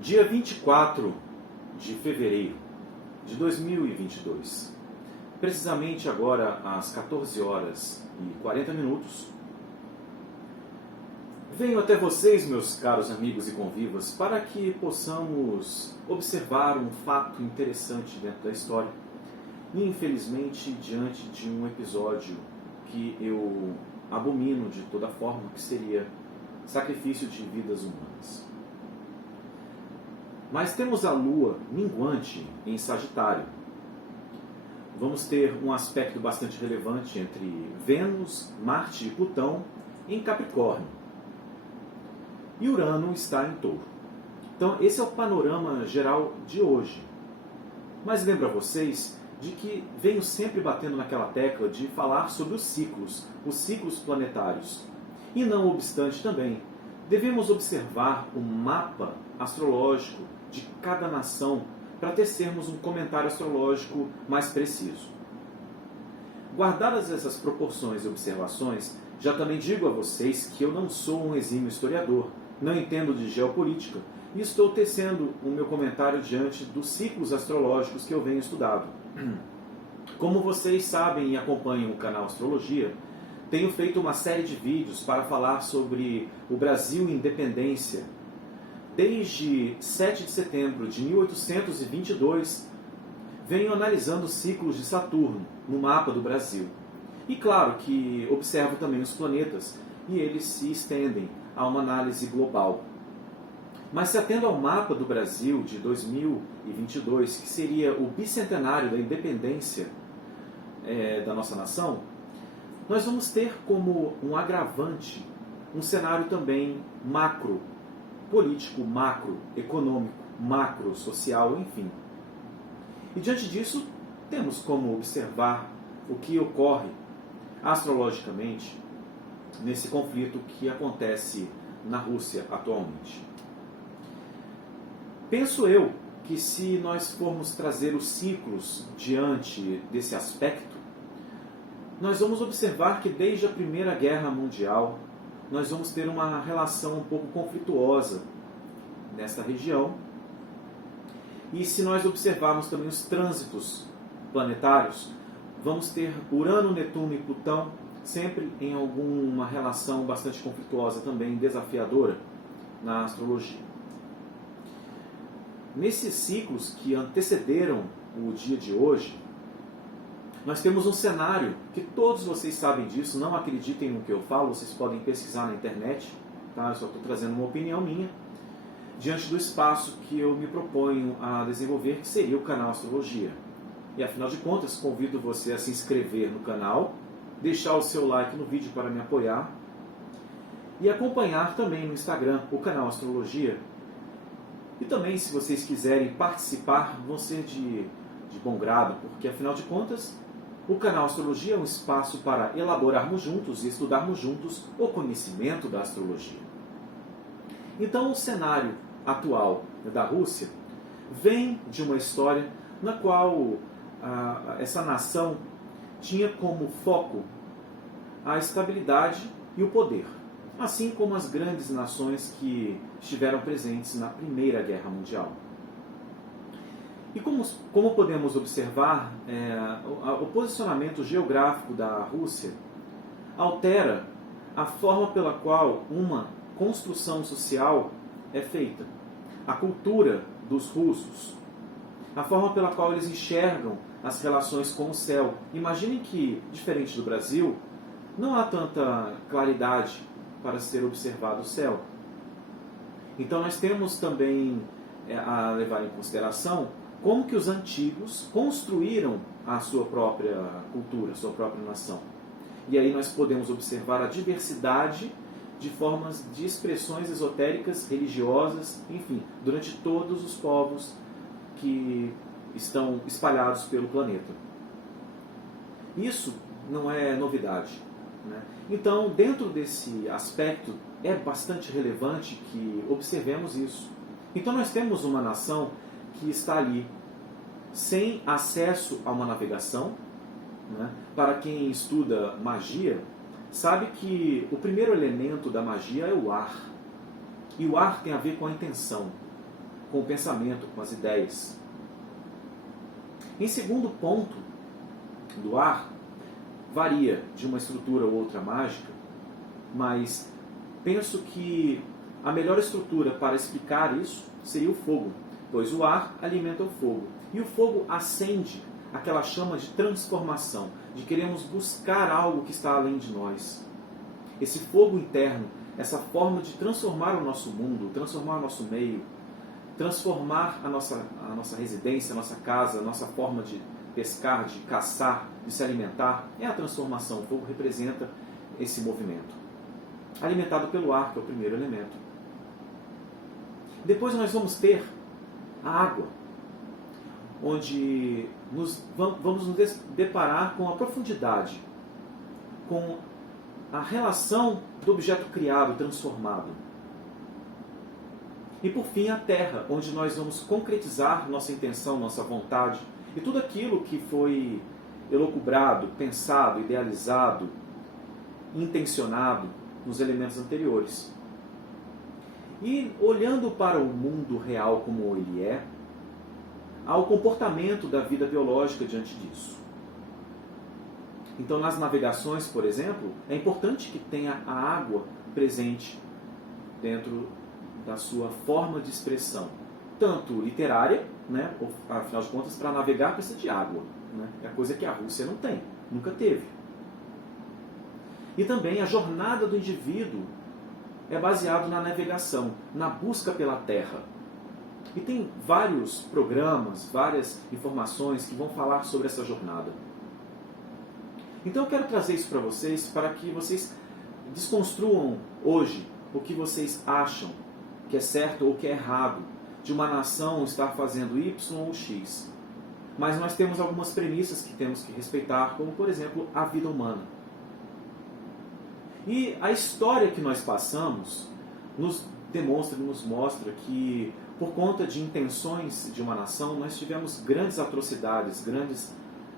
Dia 24 de fevereiro de 2022, precisamente agora às 14 horas e 40 minutos, venho até vocês, meus caros amigos e convivas, para que possamos observar um fato interessante dentro da história e, infelizmente, diante de um episódio que eu abomino de toda forma, que seria sacrifício de vidas humanas. Mas temos a Lua minguante em Sagitário. Vamos ter um aspecto bastante relevante entre Vênus, Marte e Plutão em Capricórnio. E Urano está em Touro. Então esse é o panorama geral de hoje. Mas lembro a vocês de que venho sempre batendo naquela tecla de falar sobre os ciclos planetários. E não obstante também, devemos observar o mapa astrológico de cada nação para tecermos um comentário astrológico mais preciso. Guardadas essas proporções e observações, já também digo a vocês que eu não sou um exímio historiador, não entendo de geopolítica e estou tecendo o meu comentário diante dos ciclos astrológicos que eu venho estudando. Como vocês sabem e acompanham o canal Astrologia, tenho feito uma série de vídeos para falar sobre o Brasil e independência. Desde 7 de setembro de 1822, venho analisando os ciclos de Saturno no mapa do Brasil. E claro que observo também os planetas, e eles se estendem a uma análise global. Mas se atendo ao mapa do Brasil de 2022, que seria o bicentenário da independência da nossa nação, nós vamos ter como um agravante um cenário também macro, político, macro, econômico, macro, social, enfim. E diante disso, temos como observar o que ocorre astrologicamente nesse conflito que acontece na Rússia atualmente. Penso eu que se nós formos trazer os ciclos diante desse aspecto, nós vamos observar que desde a Primeira Guerra Mundial nós vamos ter uma relação um pouco conflituosa nesta região. E se nós observarmos também os trânsitos planetários, vamos ter Urano, Netuno e Plutão sempre em alguma relação bastante conflituosa também, desafiadora na astrologia. Nesses ciclos que antecederam o dia de hoje, nós temos um cenário que todos vocês sabem disso, não acreditem no que eu falo, vocês podem pesquisar na internet, tá? Eu só estou trazendo uma opinião minha, diante do espaço que eu me proponho a desenvolver, que seria o canal Astrologia. E afinal de contas, convido você a se inscrever no canal, deixar o seu like no vídeo para me apoiar, e acompanhar também no Instagram o canal Astrologia. E também, se vocês quiserem participar, vão ser de bom grado, porque afinal de contas, o canal Astrologia é um espaço para elaborarmos juntos e estudarmos juntos o conhecimento da astrologia. Então, o cenário atual da Rússia vem de uma história na qual essa nação tinha como foco a estabilidade e o poder, assim como as grandes nações que estiveram presentes na Primeira Guerra Mundial. E como podemos observar, o posicionamento geográfico da Rússia altera a forma pela qual uma construção social é feita, a cultura dos russos, a forma pela qual eles enxergam as relações com o céu. Imaginem que, diferente do Brasil, não há tanta claridade para ser observado o céu. Então nós temos também a levar em consideração como que os antigos construíram a sua própria cultura, a sua própria nação. E aí nós podemos observar a diversidade de formas de expressões esotéricas, religiosas, enfim, durante todos os povos que estão espalhados pelo planeta. Isso não é novidade. né? Então, dentro desse aspecto, é bastante relevante que observemos isso. Então, nós temos uma nação que está ali sem acesso a uma navegação, né? Para quem estuda magia, sabe que o primeiro elemento da magia é o ar. E o ar tem a ver com a intenção, com o pensamento, com as ideias. Em segundo ponto, do ar, varia de uma estrutura ou outra mágica, mas penso que a melhor estrutura para explicar isso seria o fogo, pois o ar alimenta o fogo. E o fogo acende aquela chama de transformação, de queremos buscar algo que está além de nós. Esse fogo interno, essa forma de transformar o nosso mundo, transformar o nosso meio, transformar a nossa residência, a nossa casa, a nossa forma de pescar, de caçar, de se alimentar, é a transformação. O fogo representa esse movimento. Alimentado pelo ar, que é o primeiro elemento. Depois nós vamos ter a água, onde vamos nos deparar com a profundidade, com a relação do objeto criado, transformado. E por fim a terra, onde nós vamos concretizar nossa intenção, nossa vontade, e tudo aquilo que foi elucubrado, pensado, idealizado, intencionado nos elementos anteriores. E olhando para o mundo real como ele é, há o comportamento da vida biológica diante disso. Então, nas navegações, por exemplo, é importante que tenha a água presente dentro da sua forma de expressão, tanto literária, né? Afinal de contas, para navegar precisa de água, né? É a coisa que a Rússia não tem, nunca teve. E também a jornada do indivíduo é baseado na navegação, na busca pela terra. E tem vários programas, várias informações que vão falar sobre essa jornada. Então eu quero trazer isso para que vocês desconstruam hoje o que vocês acham que é certo ou que é errado de uma nação estar fazendo Y ou X. Mas nós temos algumas premissas que temos que respeitar, como por exemplo a vida humana. E a história que nós passamos nos demonstra, nos mostra que por conta de intenções de uma nação, nós tivemos grandes atrocidades, grandes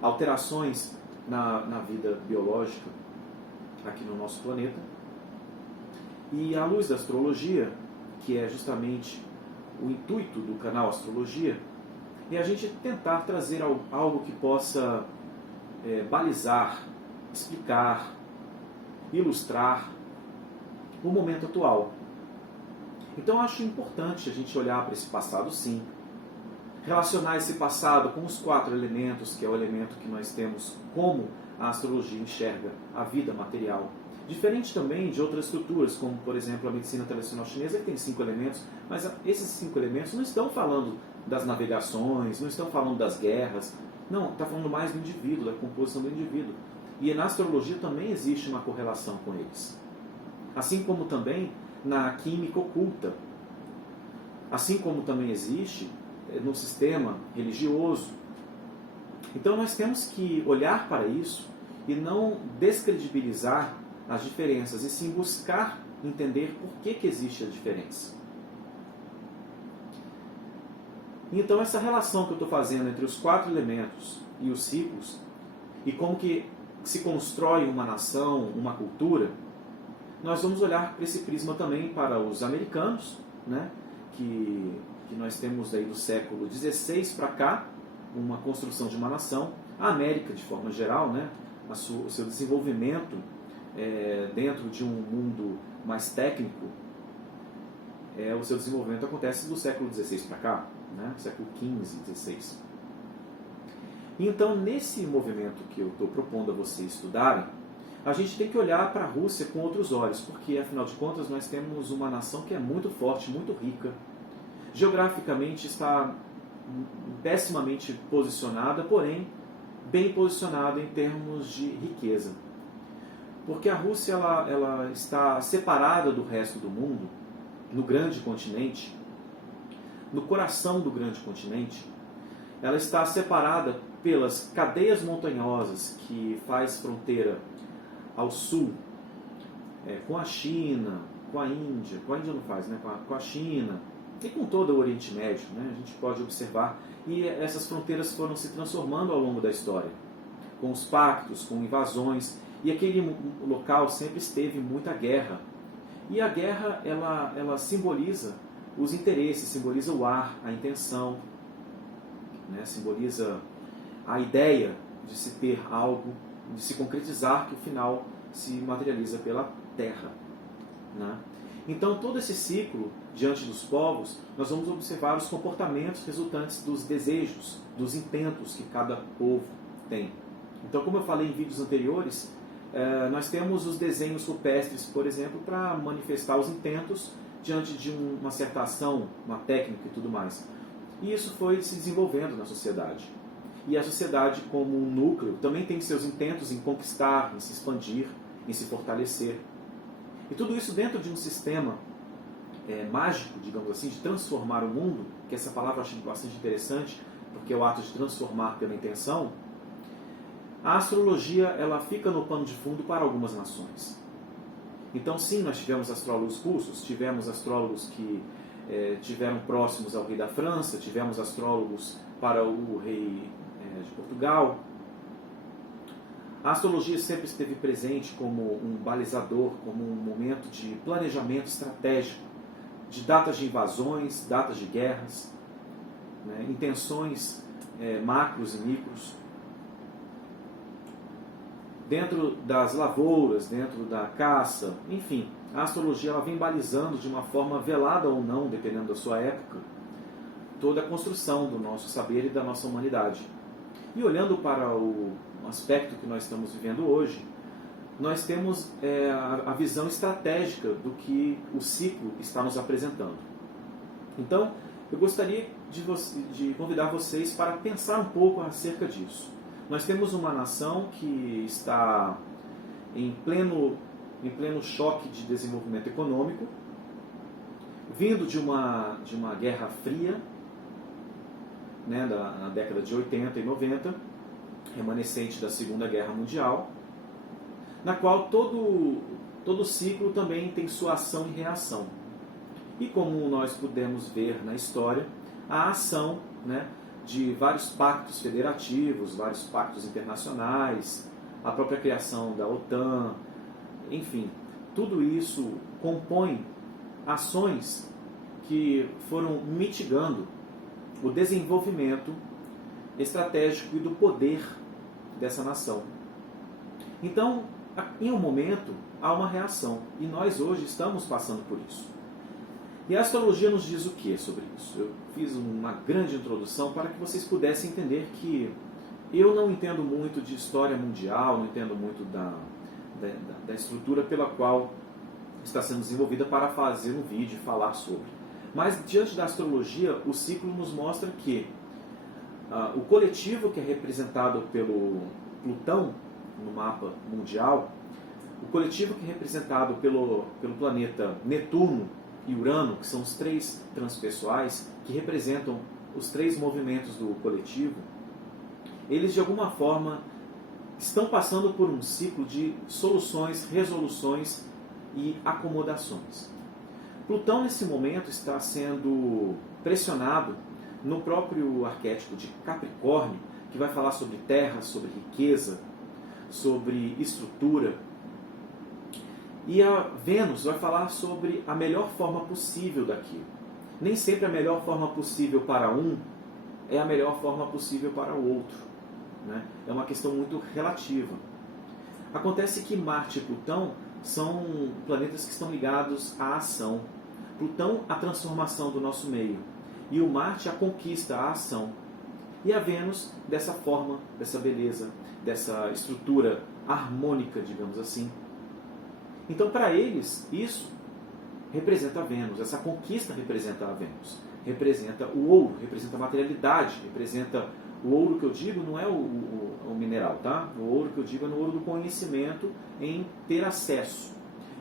alterações na vida biológica aqui no nosso planeta. E à luz da astrologia, que é justamente o intuito do canal Astrologia, é a gente tentar trazer algo que possa balizar, explicar, ilustrar o momento atual. Então acho importante a gente olhar para esse passado, sim, relacionar esse passado com os 4 elementos, que é o elemento que nós temos como a astrologia enxerga a vida material. Diferente também de outras estruturas, como por exemplo a medicina tradicional chinesa, que tem 5 elementos, mas esses 5 elementos não estão falando das navegações, não estão falando das guerras, não, está falando mais do indivíduo, da composição do indivíduo. E na astrologia também existe uma correlação com eles. Assim como também na química oculta. Assim como também existe no sistema religioso. Então nós temos que olhar para isso e não descredibilizar as diferenças, e sim buscar entender por que existe a diferença. Então essa relação que eu estou fazendo entre os 4 elementos e os ciclos, e como que se constrói uma nação, uma cultura, nós vamos olhar para esse prisma também para os americanos, né, que nós temos aí do século XVI para cá, uma construção de uma nação, a América de forma geral, né, o seu desenvolvimento dentro de um mundo mais técnico, o seu desenvolvimento acontece do século XVI para cá, né, século XV, XVI. Então, nesse movimento que eu estou propondo a vocês estudarem, a gente tem que olhar para a Rússia com outros olhos, porque, afinal de contas, nós temos uma nação que é muito forte, muito rica. Geograficamente está pessimamente posicionada, porém, bem posicionada em termos de riqueza. Porque a Rússia ela está separada do resto do mundo, no grande continente, no coração do grande continente. Ela está separada pelas cadeias montanhosas que faz fronteira ao sul, com a China, com a Índia não faz, né? Com a China e com todo o Oriente Médio, né? A gente pode observar, e essas fronteiras foram se transformando ao longo da história, com os pactos, com invasões, e aquele local sempre esteve muita guerra. E a guerra, ela simboliza os interesses, simboliza o ar, a intenção, né? Simboliza a ideia de se ter algo, de se concretizar, que o final se materializa pela terra, né? Então, todo esse ciclo, diante dos povos, nós vamos observar os comportamentos resultantes dos desejos, dos intentos que cada povo tem. Então, como eu falei em vídeos anteriores, nós temos os desenhos rupestres, por exemplo, para manifestar os intentos diante de uma certa ação, uma técnica e tudo mais. E isso foi se desenvolvendo na sociedade. E a sociedade, como um núcleo, também tem seus intentos em conquistar, em se expandir, em se fortalecer. E tudo isso dentro de um sistema mágico, digamos assim, de transformar o mundo, que essa palavra eu acho bastante interessante, porque é o ato de transformar pela intenção. A astrologia, ela fica no pano de fundo para algumas nações. Então, sim, nós tivemos astrólogos russos, tivemos astrólogos que tiveram próximos ao rei da França, tivemos astrólogos para o rei de Portugal. A astrologia sempre esteve presente como um balizador, como um momento de planejamento estratégico, de datas de invasões, datas de guerras, né, intenções macros e micros. Dentro das lavouras, dentro da caça, enfim, a astrologia ela vem balizando de uma forma velada ou não, dependendo da sua época, toda a construção do nosso saber e da nossa humanidade. E olhando para o aspecto que nós estamos vivendo hoje, nós temos a visão estratégica do que o ciclo está nos apresentando. Então, eu gostaria de convidar vocês para pensar um pouco acerca disso. Nós temos uma nação que está em pleno choque de desenvolvimento econômico, vindo de uma guerra fria, né, na década de 80 e 90, remanescente da Segunda Guerra Mundial, na qual todo ciclo também tem sua ação e reação. E como nós pudemos ver na história, a ação, né, de vários pactos federativos, vários pactos internacionais, a própria criação da OTAN, enfim, tudo isso compõe ações que foram mitigando o desenvolvimento estratégico e do poder dessa nação. Então, em um momento, há uma reação, e nós hoje estamos passando por isso. E a astrologia nos diz o que sobre isso? Eu fiz uma grande introdução para que vocês pudessem entender que eu não entendo muito de história mundial, não entendo muito da estrutura pela qual está sendo desenvolvida para fazer um vídeo e falar sobre. Mas, diante da astrologia, o ciclo nos mostra que o coletivo que é representado pelo Plutão no mapa mundial, o coletivo que é representado pelo planeta Netuno e Urano, que são os três transpessoais, que representam os três movimentos do coletivo, eles de alguma forma estão passando por um ciclo de soluções, resoluções e acomodações. Plutão, nesse momento, está sendo pressionado no próprio arquétipo de Capricórnio, que vai falar sobre terra, sobre riqueza, sobre estrutura. E a Vênus vai falar sobre a melhor forma possível daquilo. Nem sempre a melhor forma possível para um é a melhor forma possível para o outro, né? É uma questão muito relativa. Acontece que Marte e Plutão são planetas que estão ligados à ação. Plutão, a transformação do nosso meio. E o Marte, a conquista, a ação. E a Vênus, dessa forma, dessa beleza, dessa estrutura harmônica, digamos assim. Então, para eles, isso representa a Vênus. Essa conquista representa a Vênus. Representa o ouro, representa a materialidade, representa o ouro que eu digo não é o mineral, tá? O ouro que eu digo é no ouro do conhecimento em ter acesso.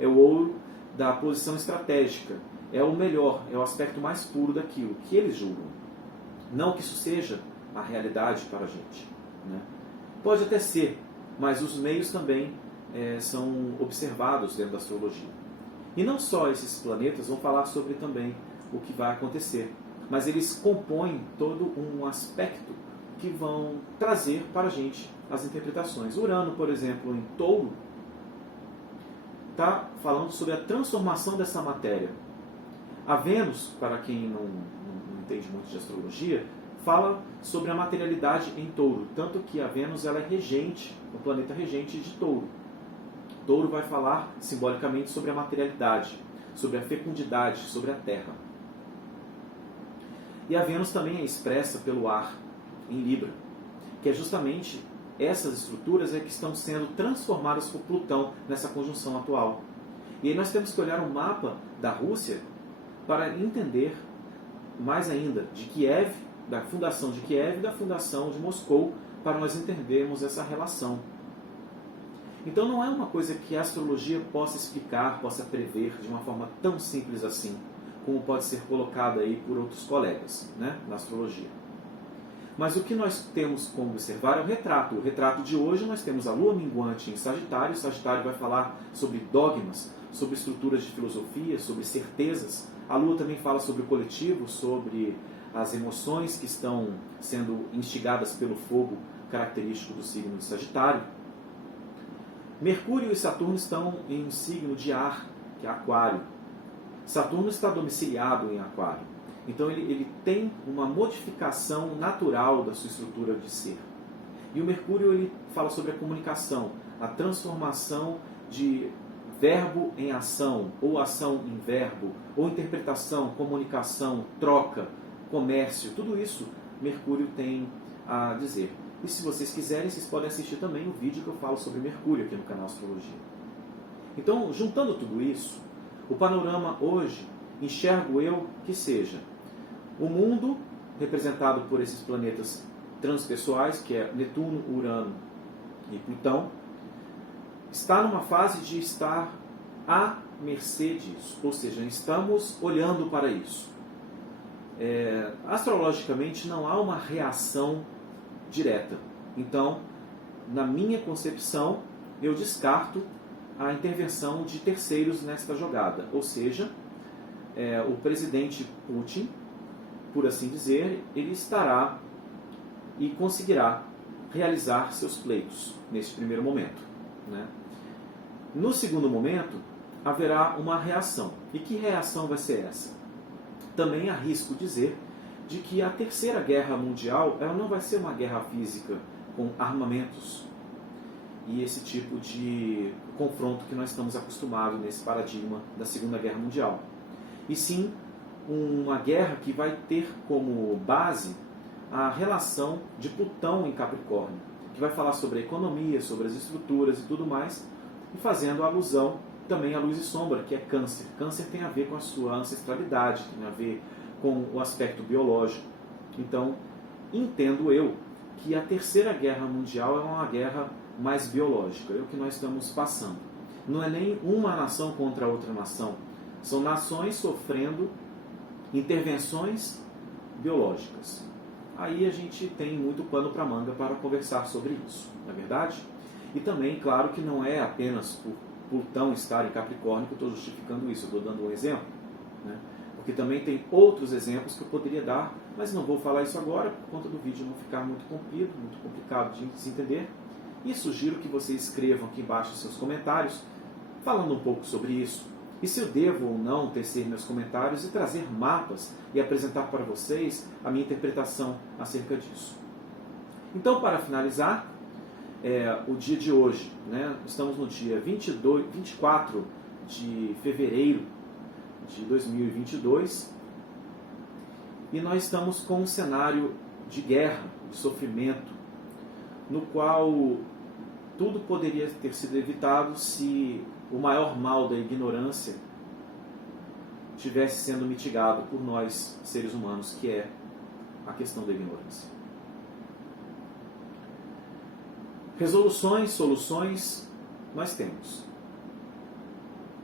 É o ouro da posição estratégica. É o melhor, é o aspecto mais puro daquilo que eles julgam. Não que isso seja a realidade para a gente, né? Pode até ser, mas os meios também são observados dentro da astrologia. E não só esses planetas vão falar sobre também o que vai acontecer, mas eles compõem todo um aspecto que vão trazer para a gente as interpretações. Urano, por exemplo, em Touro, está falando sobre a transformação dessa matéria. A Vênus, para quem não entende muito de astrologia, fala sobre a materialidade em Touro, tanto que a Vênus ela é regente, o planeta regente de Touro. Touro vai falar simbolicamente sobre a materialidade, sobre a fecundidade, sobre a terra. E a Vênus também é expressa pelo ar, em Libra, que é justamente essas estruturas que estão sendo transformadas por Plutão nessa conjunção atual. E aí nós temos que olhar o mapa da Rússia para entender mais ainda de Kiev, da fundação de Kiev e da fundação de Moscou, para nós entendermos essa relação. Então não é uma coisa que a astrologia possa explicar, possa prever de uma forma tão simples assim, como pode ser colocada aí por outros colegas, né, na astrologia. Mas o que nós temos como observar é o retrato. O retrato de hoje nós temos a lua minguante em Sagitário. Sagitário vai falar sobre dogmas, sobre estruturas de filosofia, sobre certezas. A lua também fala sobre o coletivo, sobre as emoções que estão sendo instigadas pelo fogo característico do signo de Sagitário. Mercúrio e Saturno estão em um signo de ar, que é Aquário. Saturno está domiciliado em Aquário. Então ele tem uma modificação natural da sua estrutura de ser. E o Mercúrio ele fala sobre a comunicação, a transformação de verbo em ação, ou ação em verbo, ou interpretação, comunicação, troca, comércio, tudo isso Mercúrio tem a dizer. E se vocês quiserem, vocês podem assistir também o vídeo que eu falo sobre Mercúrio aqui no canal Astrologia. Então, juntando tudo isso, o panorama hoje, enxergo eu que seja o mundo representado por esses planetas transpessoais, que é Netuno, Urano e Plutão, está numa fase de estar à mercê disso, ou seja, estamos olhando para isso. Astrologicamente não há uma reação direta. Então, na minha concepção, eu descarto a intervenção de terceiros nesta jogada, ou seja, o presidente Putin, por assim dizer, ele estará e conseguirá realizar seus pleitos neste primeiro momento, né? No segundo momento, haverá uma reação. E que reação vai ser essa? Também arrisco dizer de que a Terceira Guerra Mundial ela não vai ser uma guerra física com armamentos e esse tipo de confronto que nós estamos acostumados nesse paradigma da Segunda Guerra Mundial. E sim, uma guerra que vai ter como base a relação de Plutão em Capricórnio, que vai falar sobre a economia, sobre as estruturas e tudo mais, e fazendo alusão também à luz e sombra, que é Câncer. Câncer tem a ver com a sua ancestralidade, tem a ver com o aspecto biológico. Então, entendo eu que a Terceira Guerra Mundial é uma guerra mais biológica, é o que nós estamos passando. Não é nem uma nação contra outra nação, são nações sofrendo intervenções biológicas. Aí a gente tem muito pano para manga para conversar sobre isso, não é verdade? E também, claro, que não é apenas por Plutão estar em Capricórnio que eu estou justificando isso, eu estou dando um exemplo, né? Porque também tem outros exemplos que eu poderia dar, mas não vou falar isso agora, por conta do vídeo não ficar muito comprido, muito complicado de se entender. E sugiro que vocês escrevam aqui embaixo seus comentários, falando um pouco sobre isso. E se eu devo ou não tecer meus comentários e trazer mapas e apresentar para vocês a minha interpretação acerca disso. Então, para finalizar, o dia de hoje, né? Estamos no dia 24 de fevereiro de 2022 e nós estamos com um cenário de guerra, de sofrimento, no qual tudo poderia ter sido evitado se o maior mal da ignorância estivesse sendo mitigado por nós, seres humanos, que é a questão da ignorância. Resoluções, soluções, nós temos.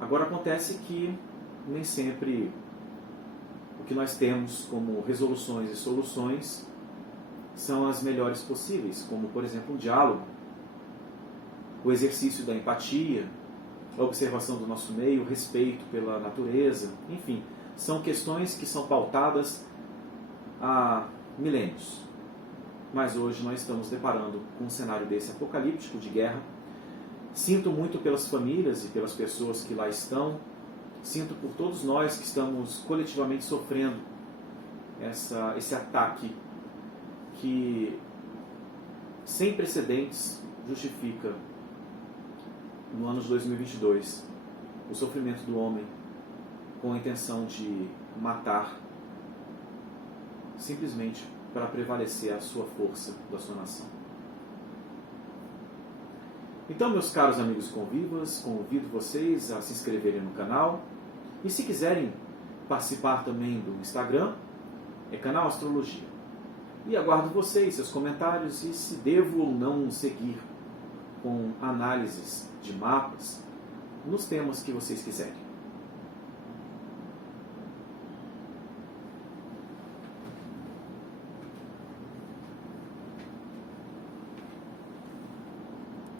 Agora acontece que nem sempre o que nós temos como resoluções e soluções são as melhores possíveis, como, por exemplo, um diálogo. o exercício da empatia, a observação do nosso meio, o respeito pela natureza, enfim, são questões que são pautadas há milênios. Mas hoje nós estamos deparando com um cenário desse apocalíptico de guerra. Sinto muito pelas famílias e pelas pessoas que lá estão. Sinto por todos nós que estamos coletivamente sofrendo esse ataque que, sem precedentes, justifica, no ano de 2022, o sofrimento do homem com a intenção de matar simplesmente para prevalecer a sua força da sua nação. Então, meus caros amigos convivas, convido vocês a se inscreverem no canal e, se quiserem participar também do Instagram, é Canal Astrologia. E aguardo vocês, seus comentários e se devo ou não seguir com análises de mapas nos temas que vocês quiserem.